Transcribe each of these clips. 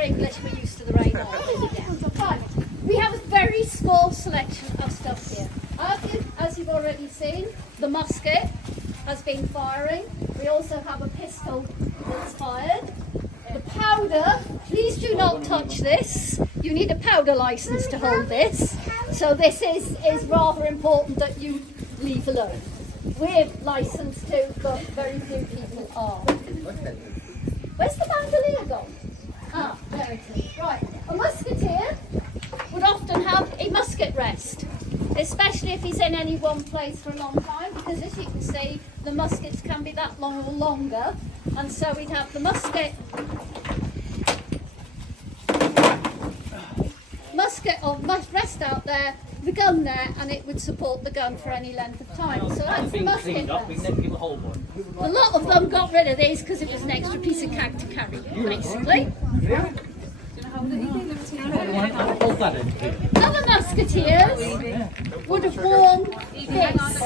English, we're used to the rain. Right, we have a very small selection of stuff here. As you've already seen, the musket has been firing. We also have a pistol that's fired. The powder, please do not touch this. You need a powder license to hold this. So this is rather important that you leave alone. We're licensed to, but very few people are. Where's the bandolier gone? Ah, there it is. Right. A musketeer would often have a musket rest, especially if he's in any one place for a long time, because as you can see, the muskets can be that long or longer, and so we'd have the musket or rest out there, the gun there, and it would support the gun for any length of time. So that's the musket rest. A lot of them got rid of these because it was an extra piece of cag to carry, basically. Other musketeers would have worn this.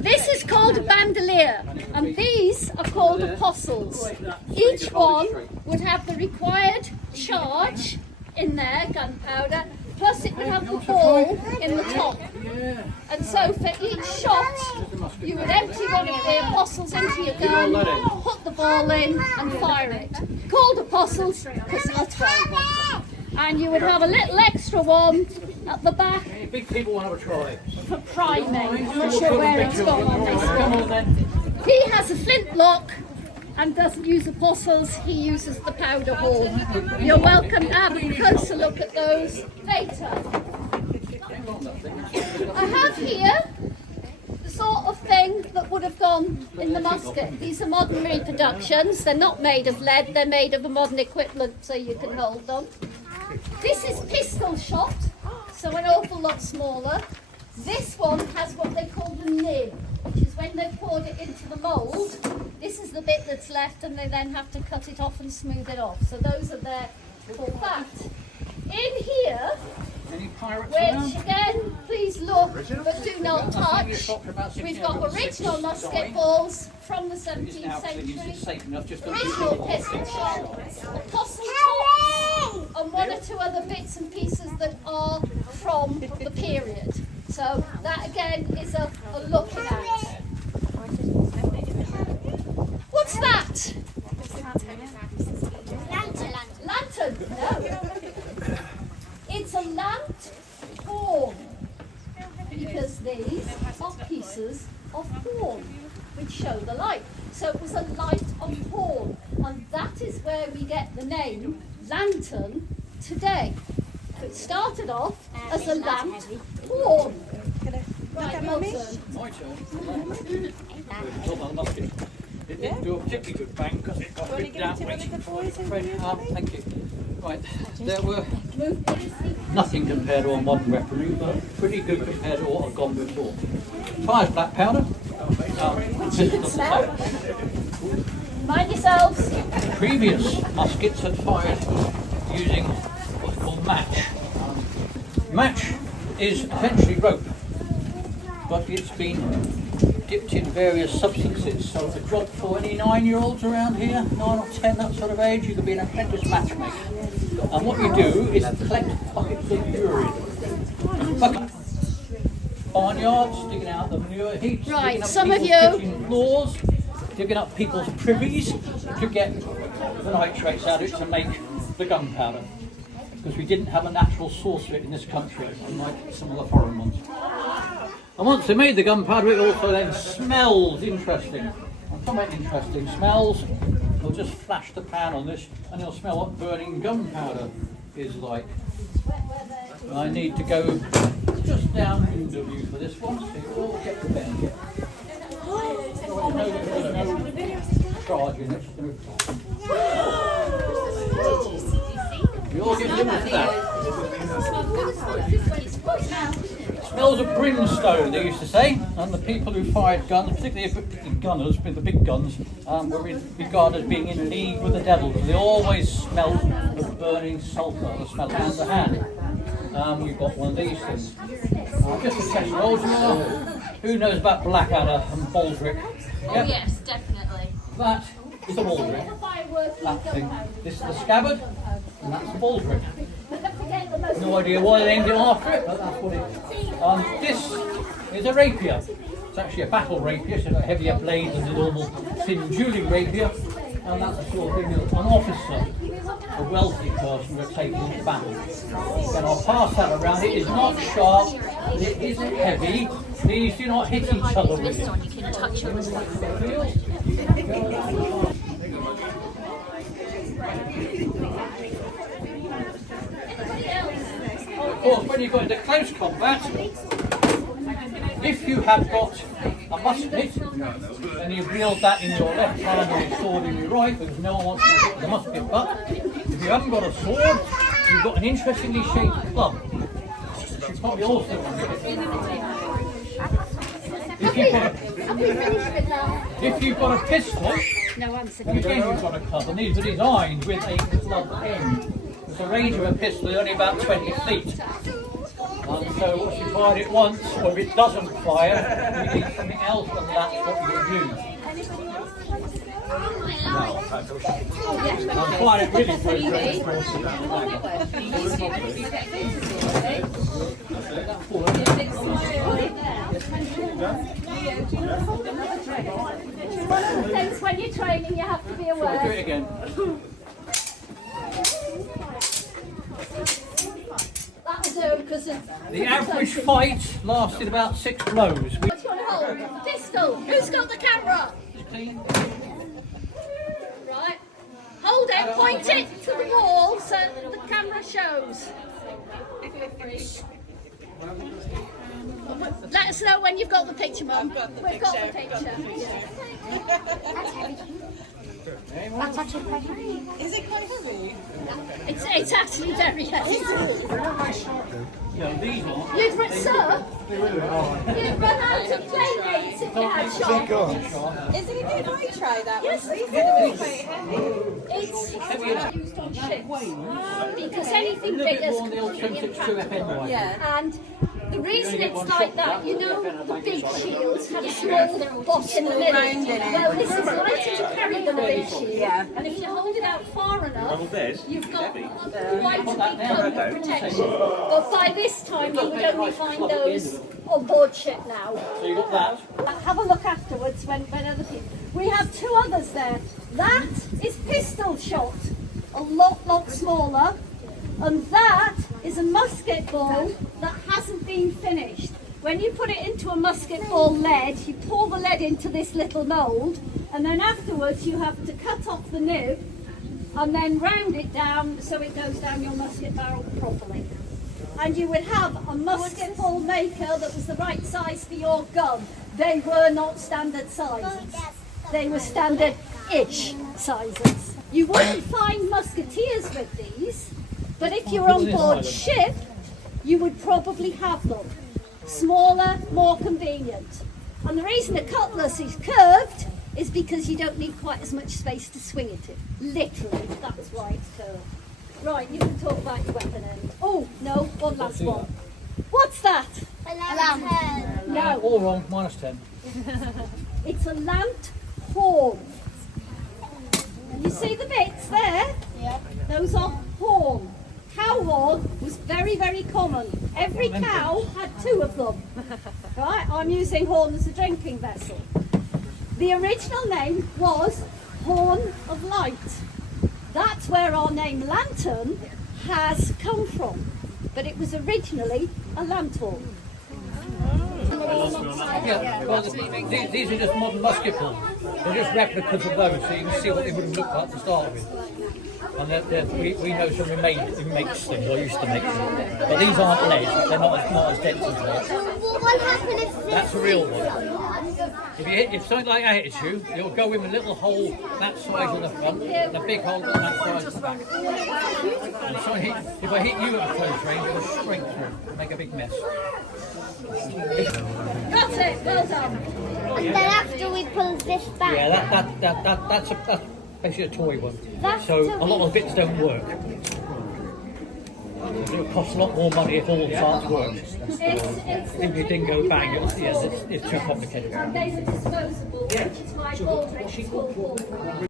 This is called a bandolier, and these are called apostles. Each one would have the required charge in there, gunpowder, plus it would have the ball in the top. And so for each shot, you would empty one of the apostles into your gun, put the ball in and fire it. Called apostles because that's right. And you would have a little extra one at the back. Any big people want to have a try? For priming. I'm not sure where it's gone on this one. He has a flintlock and doesn't use apostles, he uses the powder horn. You're welcome to have a closer look at those later. I have here the sort of thing that would have gone in the musket. These are modern reproductions. They're not made of lead, they're made of a modern equipment so you can hold them. This is pistol shot, so an awful lot smaller. This one has what they call the nib, which is when they've poured it into the mould. This is the bit that's left and they then have to cut it off and smooth it off. So those are there for that. In here, which again, please look but do not touch, we've got original musket balls from the 17th century, original pistol shots, apostle tops, and one or two other bits and pieces that are from the period. So that again is a looking at. What's that? Lantern? No. It's a lanthorn, because these are pieces of horn which show the light. So it was a light of horn, and that is where we get the name lantern today. So it started off as a lanthorn. Right, Milton. My turn. It didn't do a particularly good bang because it got a bit down. Thank you. Right, there were nothing compared to a modern weaponry, but pretty good compared to what had gone before. Fires black powder. Mind yourselves. Previous muskets had fired using what's called match. Match is essentially rope, but it's been dipped in various substances. So a job for any 9-year-olds around here, 9 or 10, that sort of age, you can be an apprentice matchmaker. And what you do is collect buckets of urine. Barnyards, digging out the manure heaps, right, digging up some of you kitchen floors, digging up people's privies to get the nitrates out of it to make the gunpowder. Because we didn't have a natural source of it in this country, unlike some of the foreign ones. And once they made the gunpowder, it also then smells interesting. I'm talking about interesting smells. They'll just flash the pan on this and you'll smell what burning gunpowder is like. And I need to go just down into view for this one, so you all get the benefit. No charge in it. You all get the benefit of that. Smells of brimstone, they used to say, and the people who fired guns, particularly the gunners with the big guns, were regarded as being in league with the devil, because they always smelled of burning sulphur, the smell hand to hand. You've got one of these things. Just a test, old Who knows about Blackadder and Baldric? Oh yes, definitely. That is the Baldric. That thing. This is the scabbard, and that's the Baldric. No idea why they named it after it, but that's what it is. This is a rapier. It's actually a battle rapier, so it's got a heavier blade than the normal thin dueling rapier. And that's the sort of thing that an officer, a wealthy person, would take into battle. Then I'll pass that around. It is not sharp, but it isn't heavy. Please do not hit each other with it. You can touch it with Of course, when you go into close combat, if you have got a musket and you wield that in your left hand and your sword in your right, because no one wants to hit the musket butt. If you haven't got a sword, you've got an interestingly shaped club. It's probably also if you've got a pistol, then again you've got a club, and these are designed with a club end. The range of a pistol is only about 20 feet. And so once you fire it once, or if it doesn't fire, you need something else, and that's what you use. I'm firing it really close. Things when you're training, you have to be Do aware. it again. The average fight lasted about 6 blows. What do you want to hold? Pistol. Who's got the camera? Right. Hold it, point it to the wall so the camera shows. Let us know when you've got the picture, Mum. We've got the picture. That's actually quite heavy. Is it quite heavy? It's actually very heavy. Yeah, these are. You'd run, sir, you'd run out of playmates if you had shot. Is it a good eye try that one? Yes, Please? it is. Quite heavy. It's used on ships because anything big is completely impactable. Yeah. And the reason it's like that, you know, the big shields have a small boss in the middle. round in it. Well, this is lighter to carry than a big shield. Yeah. And if you hold it out far enough, you've got quite a big cone of protection. But by this time, you would only find those on board ship now. So you got that. Have a look afterwards when other people. We have 2 others there. That is pistol shot, a lot smaller, and that is a musket ball that hasn't been finished. When you put it into a musket ball lead, you pour the lead into this little mould, and then afterwards you have to cut off the nib and then round it down so it goes down your musket barrel properly. And you would have a musket ball maker that was the right size for your gun. They were not standard sizes. They were standard-ish sizes. You wouldn't find musketeers with these, but if you're on board ship, you would probably have them. Smaller, more convenient. And the reason a cutlass is curved is because you don't need quite as much space to swing it in. Literally, that's why it's curved. Right, you can talk about your weapon end. Oh, no, one last one. What's that? A lamp. No, All wrong, -10. it's a lambed horn. And you see the bits there? Yeah. Those are horn. Cow horn was very common. Every cow had 2 of them. Right, I'm using horn as a drinking vessel. The original name was Horn of Light. That's where our name lantern has come from. But it was originally a lanthorn. Yeah, well, these are just modern musket balls. They're just replicas of those, so you can see what they would have looked like to start with. And we know someone who makes them, or used to make them. But these aren't lead, they're not as dense as lead. What happened if That's a real one. If something like that hits you, you'll go in a little hole that size on the front, and a big hole that size on the back. And so if I hit you at close range, it'll straight through, make a big mess. Got it, well done. And then after we pull this back. Yeah, that's basically a toy one. That's So to a lot of bits don't work. It would cost a lot more money if all the parts worked. If it didn't go bang, it's too complicated. They were disposable, which is why Baldrick is called Baldrick.